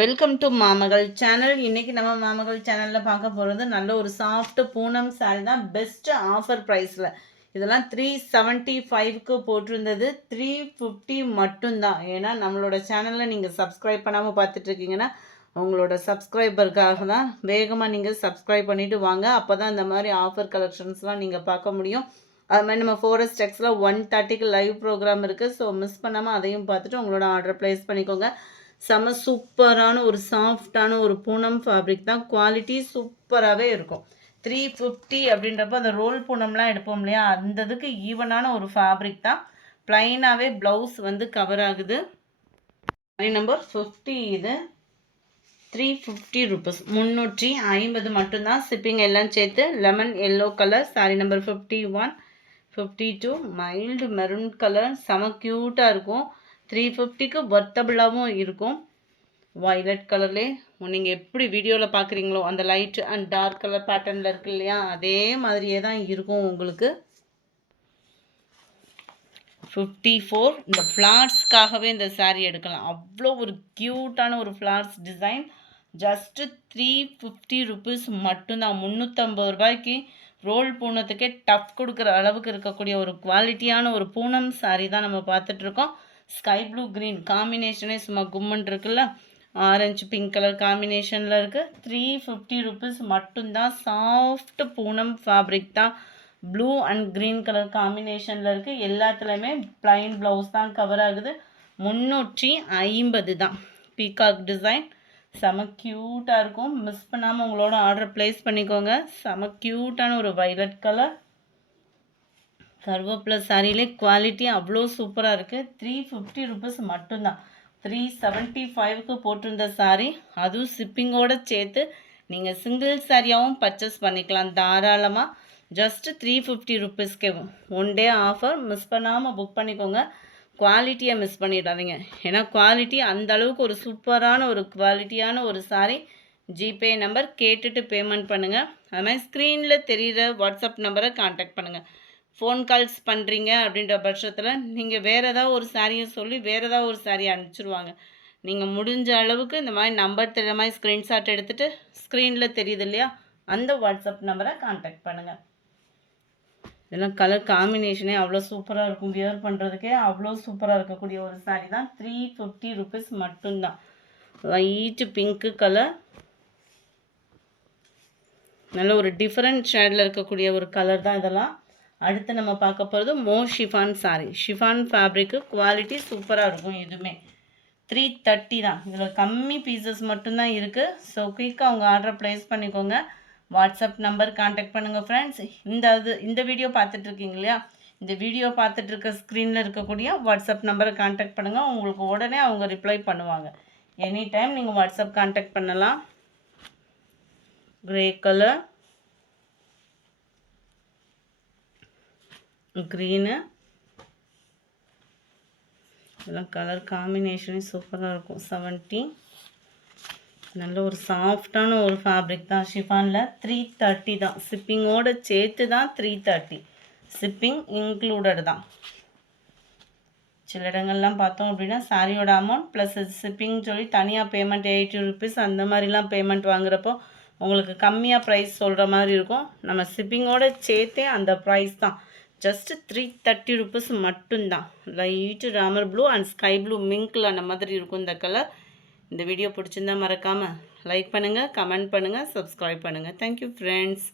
Welcome to மாமகள் channel. இன்றைக்கி நம்ம மாமகள் சேனலில் பார்க்க போகிறது நல்ல ஒரு சாஃப்ட் பூனம் சாரீ தான். பெஸ்ட்டு ஆஃபர் ப்ரைஸில் இதெல்லாம் 375க்கு போட்டிருந்தது. 350 மட்டும்தான். ஏன்னா நம்மளோட சேனலில் நீங்கள் சப்ஸ்கிரைப் பண்ணாமல் பார்த்துட்ருக்கீங்கன்னா உங்களோட சப்ஸ்கிரைபருக்காக தான். வேகமாக நீங்கள் சப்ஸ்கிரைப் பண்ணிவிட்டு வாங்க. அப்போ தான் இந்த மாதிரி ஆஃபர் கலெக்ஷன்ஸ்லாம் நீங்கள் பார்க்க முடியும். அது மாதிரி நம்ம ஃபாரஸ்ட் டெக்ஸில் 1:30க்கு லைவ் ப்ரோக்ராம் இருக்குது. ஸோ மிஸ் பண்ணாமல் அதையும் பார்த்துட்டு உங்களோட ஆர்டர் ப்ளேஸ் பண்ணிக்கோங்க. செம சூப்பரான ஒரு சாஃப்டான ஒரு பூனம் ஃபேப்ரிக் தான். குவாலிட்டி சூப்பராகவே இருக்கும். 350 அப்படின்றப்போ அந்த ரோல் பூனம்லாம் எடுப்போம் இல்லையா, அந்த இதுக்கு ஈவனான ஒரு ஃபேப்ரிக் தான். ப்ளைனாகவே ப்ளவுஸ் வந்து கவர் ஆகுது. Sorry number 50. இது 350 ருபீஸ், 350 மட்டும்தான். ஷிப்பிங் எல்லாம் சேர்த்து. Lemon yellow colour sorry number 51, 52 mild maroon colour. செம க்யூட்டாக இருக்கும். 350க்கு வர்த்தபிளாகவும் இருக்கும். வயலட் கலர்லே நீங்கள் எப்படி வீடியோவில் பார்க்குறீங்களோ அந்த லைட் அண்ட் டார்க் கலர் பேட்டர்னில் இருக்கு இல்லையா, அதே மாதிரியே தான் இருக்கும் உங்களுக்கு. 54. இந்த ஃப்ளார்ஸ்க்காகவே இந்த சாரீ எடுக்கலாம். அவ்வளோ ஒரு க்யூட்டான ஒரு ஃப்ளார்ஸ் டிசைன். ஜஸ்ட்டு 350 ருபீஸ் மட்டும்தான். 350 ரூபாய்க்கு ரோல் பூனத்துக்கே டஃப் கொடுக்குற அளவுக்கு இருக்கக்கூடிய ஒரு குவாலிட்டியான ஒரு பூனம் சாரீ தான் நம்ம பார்த்துட்ருக்கோம். ஸ்கை ப்ளூ க்ரீன் காம்பினேஷனே சும்மா கும்மன் இருக்குல்ல, ஆரஞ்சு பிங்க் கலர் காம்பினேஷனில் இருக்குது. 350 ருபீஸ் மட்டும்தான். சாஃப்ட் பூனம் ஃபேப்ரிக் தான். ப்ளூ அண்ட் க்ரீன் கலர் காம்பினேஷனில் இருக்குது. எல்லாத்துலேயுமே ப்ளைன் ப்ளவுஸ் தான் கவர் ஆகுது. 350 தான். பீகாக் டிசைன் செம க்யூட்டாக இருக்கும். மிஸ் பண்ணாமல் உங்களோட ஆர்டர் ப்ளேஸ் பண்ணிக்கோங்க. செம க்யூட்டான ஒரு வைலட் கலர். கருவேப்பிலை சாரியிலே குவாலிட்டி அவ்வளோ சூப்பராக இருக்குது. 350 ருபீஸ் மட்டும்தான். 375க்கு போட்டிருந்த சாரீ, அதுவும் ஷிப்பிங்கோடு சேர்த்து நீங்கள் சிங்கிள் சாரியாகவும் பர்ச்சேஸ் பண்ணிக்கலாம் தாராளமாக. ஜஸ்ட்டு 350 ருபீஸ்க்கே ஒன் டே ஆஃபர். மிஸ் பண்ணாமல் புக் பண்ணிக்கோங்க. குவாலிட்டியை மிஸ் பண்ணிடாதீங்க. ஏன்னா குவாலிட்டி அந்த அளவுக்கு ஒரு சூப்பரான ஒரு குவாலிட்டியான ஒரு சாரீ. ஜிபே நம்பர் கேட்டுட்டு பேமெண்ட் பண்ணுங்கள். அது மாதிரி ஸ்க்ரீனில் தெரிகிற வாட்ஸ்அப் நம்பரை கான்டாக்ட் பண்ணுங்கள். ஃபோன் கால்ஸ் பண்ணுறீங்க அப்படின்ற பட்சத்தில் நீங்கள் வேறு ஏதாவது ஒரு சாரியை சொல்லி வேறு ஏதாவது ஒரு சாரியை அனுப்பிச்சிடுவாங்க. நீங்கள் முடிஞ்ச அளவுக்கு இந்த மாதிரி நம்பர் தெரிகிற மாதிரி ஸ்க்ரீன்ஷாட் எடுத்துகிட்டு ஸ்க்ரீனில் தெரியுது இல்லையா, அந்த வாட்ஸ்அப் நம்பரை கான்டாக்ட் பண்ணுங்கள். இதெல்லாம் கலர் காம்பினேஷனே அவ்வளோ சூப்பராக இருக்கும். வியர் பண்ணுறதுக்கே அவ்வளோ சூப்பராக இருக்கக்கூடிய ஒரு சாரீ தான். 350 ருபீஸ் மட்டும்தான். லைட்டு பிங்க்கு கலர், நல்ல ஒரு டிஃப்ரெண்ட் ஷேடில் இருக்கக்கூடிய ஒரு கலர் தான் இதெல்லாம். அடுத்து நம்ம பார்க்க போகிறது chiffon sari. Chiffon fabric quality சூப்பராக இருக்கும். இதுவுமே 330 தான். இதில் கம்மி பீசஸ் மட்டும்தான் இருக்குது. ஸோ குயிக்காக அவங்க ஆர்டரை ப்ளேஸ் பண்ணிக்கோங்க. வாட்ஸ்அப் நம்பர் கான்டாக்ட் பண்ணுங்கள் ஃப்ரெண்ட்ஸ். இந்த வீடியோ பார்த்துட்ருக்கீங்க இல்லையா, இந்த வீடியோ பார்த்துட்ருக்க ஸ்க்ரீனில் இருக்கக்கூடிய வாட்ஸ்அப் நம்பரை கான்டாக்ட் பண்ணுங்கள். உங்களுக்கு உடனே அவங்க ரிப்ளை பண்ணுவாங்க. எனி டைம் நீங்கள் வாட்ஸ்அப் கான்டாக்ட் பண்ணலாம். கிரே கலர், க்ரீனு, இதெல்லாம் கலர் காம்பினேஷனே சூப்பராக இருக்கும். 70. நல்ல ஒரு சாஃப்டான ஒரு ஃபேப்ரிக் தான். ஷிஃபானில் 330 தான். ஷிப்பிங்கோடு சேர்த்து தான் 330. ஷிப்பிங் இன்க்ளூடட் தான். சில இடங்கள்லாம் பார்த்தோம் அப்படின்னா சாரியோட அமௌண்ட் ப்ளஸ் ஷிப்பிங் சொல்லி தனியாக பேமெண்ட் 80 ருபீஸ் அந்த மாதிரிலாம் பேமெண்ட் வாங்குறப்போ உங்களுக்கு கம்மியாக ப்ரைஸ் சொல்கிற மாதிரி இருக்கும். நம்ம ஷிப்பிங்கோடு சேர்த்தே அந்த ப்ரைஸ் தான். ஜஸ்ட்டு 330 ருபீஸ் மட்டும்தான். Light Ramar blue and sky blue மிங்க்கில் அந்த மாதிரி இருக்கும் இந்த கலர். இந்த வீடியோ பிடிச்சிருந்தா மறக்காமல் லைக் பண்ணுங்கள், கமெண்ட் பண்ணுங்கள், சப்ஸ்கிரைப் பண்ணுங்கள். Thank you friends.